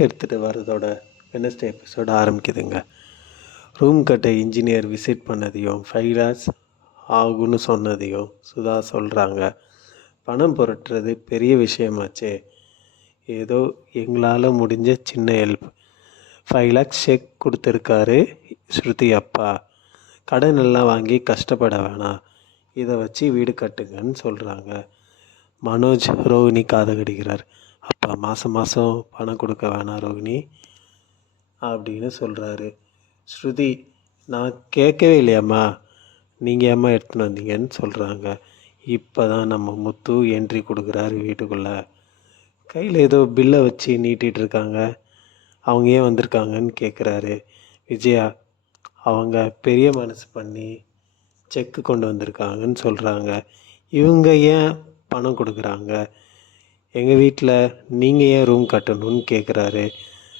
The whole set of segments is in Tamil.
செக் எடுத்துகிட்டு வரதோட வெனஸ்டே எபிசோடு ஆரம்பிக்குதுங்க. ரூம் கட்ட இன்ஜினியர் விசிட் பண்ணதையும் 5 hours ஆகுன்னு சொன்னதையும் சுதா சொல்கிறாங்க. பணம் புரட்டுறது பெரிய விஷயமாச்சே, ஏதோ எங்களால் முடிஞ்ச சின்ன ஹெல்ப். 5 lakhs செக் கொடுத்துருக்காரு ஸ்ருதி அப்பா. கடன் எல்லாம் வாங்கி கஷ்டப்பட வேணாம், இதை வச்சு வீடு கட்டுங்கன்னு சொல்கிறாங்க. மனோஜ் ரோகிணி காதை கடிக்கிறார். அப்பா மாதம் மாதம் பணம் கொடுக்க வேணாம் ரோகிணி அப்படின்னு சொல்கிறாரு. ஸ்ருதி, நான் கேட்கவே இல்லையாம்மா, நீங்கள் ஏம்மா எடுத்துன்னு வந்தீங்கன்னு சொல்கிறாங்க. இப்போ தான் நம்ம முத்து என்ட்ரி கொடுக்குறாரு வீட்டுக்குள்ளே. கையில் ஏதோ பில்லை வச்சு நீட்டிகிட்டு இருக்காங்க. அவங்க ஏன் வந்திருக்காங்கன்னு கேட்குறாரு. விஜயா, அவங்க பெரிய மனசு பண்ணி செக்கு கொண்டு வந்திருக்காங்கன்னு சொல்கிறாங்க. இவங்க ஏன் பணம் கொடுக்குறாங்க? எங்கள் வீட்டில் நீங்கள் ஏன் ரூம் கட்டணும்னு கேட்குறாரு.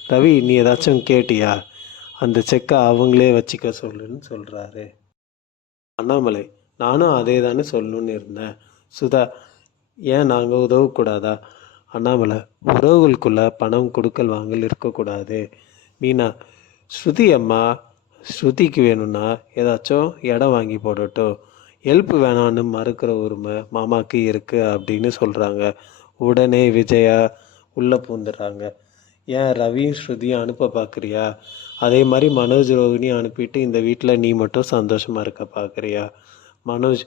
ரவி, நீ ஏதாச்சும் கேட்டியா? அந்த செக்கை அவங்களே வச்சுக்க சொல்லுன்னு சொல்கிறாரு. அண்ணாமலை, நானும் அதே தானே சொல்லணுன்னு இருந்தேன். சுதா, ஏன் நாங்கள் உதவக்கூடாதா? அண்ணாமலை, உறவுகளுக்குள்ளே பணம் கொடுக்கல் வாங்கல் இருக்கக்கூடாது. மீனா, ஸ்ருதி அம்மா, ஸ்ருதிக்கு வேணும்னா ஏதாச்சும் இடம் வாங்கி போடட்டும், ஹெல்ப் வேணான்னு மறுக்கிற உரிமை மாமாவுக்கு இருக்குது அப்படின்னு சொல்கிறாங்க. உடனே விஜயா உள்ளே பூந்துடுறாங்க. ஏன் ரவியும் ஸ்ருதியும் அனுப்ப பார்க்குறியா? அதே மாதிரி மனோஜ் ரோகிணியும் அனுப்பிட்டு இந்த வீட்டில் நீ மட்டும் சந்தோஷமாக இருக்க பார்க்குறியா? மனோஜ்,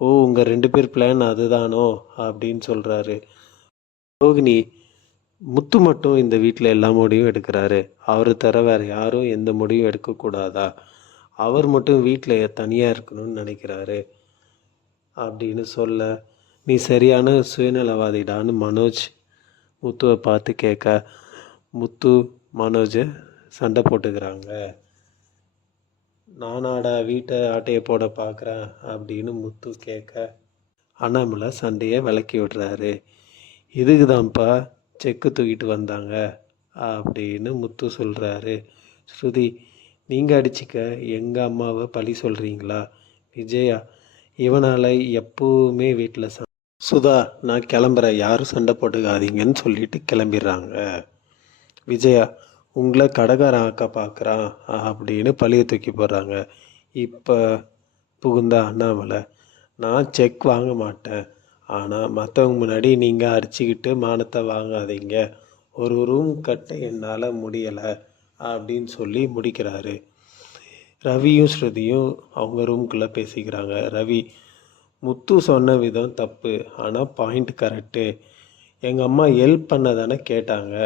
ஓ உங்கள் 2 பேர் பிளான் அதுதானோ அப்படின்னு சொல்கிறாரு. ரோகிணி, முத்து மட்டும் இந்த வீட்டில் எல்லா முடிவும் எடுக்கிறாரு, அவர் தர வேறு யாரும் எந்த முடிவும் எடுக்கக்கூடாதா? அவர் மட்டும் வீட்டில் தனியாக இருக்கணும்னு நினைக்கிறாரு அப்படின்னு சொல்ல, நீ சரியான சுயநலவாதிடான்னு மனோஜ் முத்துவை பார்த்து கேட்க, முத்து மனோஜை சண்டை போட்டுக்கிறாங்க. நானாடா வீட்டை ஆட்டையை போட பார்க்குறேன் அப்படின்னு முத்து கேட்க, அண்ணாமலை சண்டையை விலக்கி விடுறாரு. இதுக்கு தான்ப்பா செக்கு தூக்கிட்டு வந்தாங்க அப்படின்னு முத்து சொல்கிறாரு. ஸ்ருதி, நீங்கள் அடிச்சிக்க எங்கள் அம்மாவை பழி சொல்கிறீங்களா? விஜயா, இவனால் எப்பவுமே வீட்டில் சுதா, நான் கிளம்புறேன், யாரும் சண்டை போட்டுக்காதீங்கன்னு சொல்லிட்டு கிளம்பிடுறாங்க. விஜயா, உங்களை கடைக்காரன் ஆக்க பார்க்குறான் அப்படின்னு பழியை தூக்கி போடுறாங்க. இப்போ புகுந்த அண்ணாமலை, நான் செக் வாங்க மாட்டேன், ஆனால் மற்றவங்க முன்னாடி நீங்கள் அடிச்சுக்கிட்டு மானத்தை வாங்காதீங்க, ஒரு ரூம் கட்ட என்னால் முடியலை அப்படின்னு சொல்லி முடிக்கிறாரு. ரவியும் ஸ்ருதியும் அவங்க ரூம்குள்ளே பேசிக்கிறாங்க. ரவி, முத்து சொன்ன விதம் தப்பு, ஆனால் பாயிண்ட் கரெக்டு. எங்கள் அம்மா ஹெல்ப் பண்ண தானே கேட்டாங்க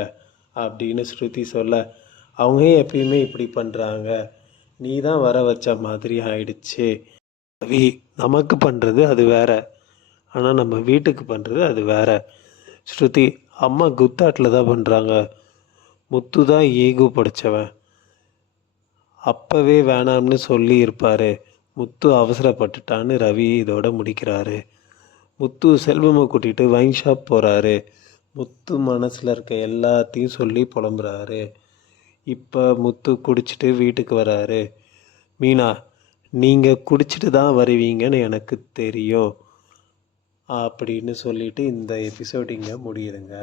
அப்படின்னு ஸ்ருதி சொல்ல, அவங்க எப்பயுமே இப்படி பண்ணுறாங்க, நீ தான் வர வச்ச மாதிரி ஆயிடுச்சு. ரவி, நமக்கு பண்ணுறது அது வேற, ஆனால் நம்ம வீட்டுக்கு பண்ணுறது அது வேற. ஸ்ருதி, அம்மா குத்தாட்டில் தான் பண்ணுறாங்க, முத்து தான் ஈகோ படித்தவன், அப்போவே வேணாம்னு சொல்லி இருப்பார், முத்து அவசரப்பட்டுட்டான்னு ரவி இதோட முடிக்கிறாரு. முத்து செல்வமை கூட்டிகிட்டு வைன் ஷாப் போகிறாரு. முத்து மனசில் இருக்க எல்லாத்தையும் சொல்லி புலம்புறாரு. இப்போ முத்து குடிச்சிட்டு வீட்டுக்கு வராரு. மீனா, நீங்கள் குடிச்சிட்டு தான் வருவீங்கன்னு எனக்கு தெரியும் அப்படின்னு சொல்லிட்டு இந்த எபிசோட் இங்கே முடியுதுங்க.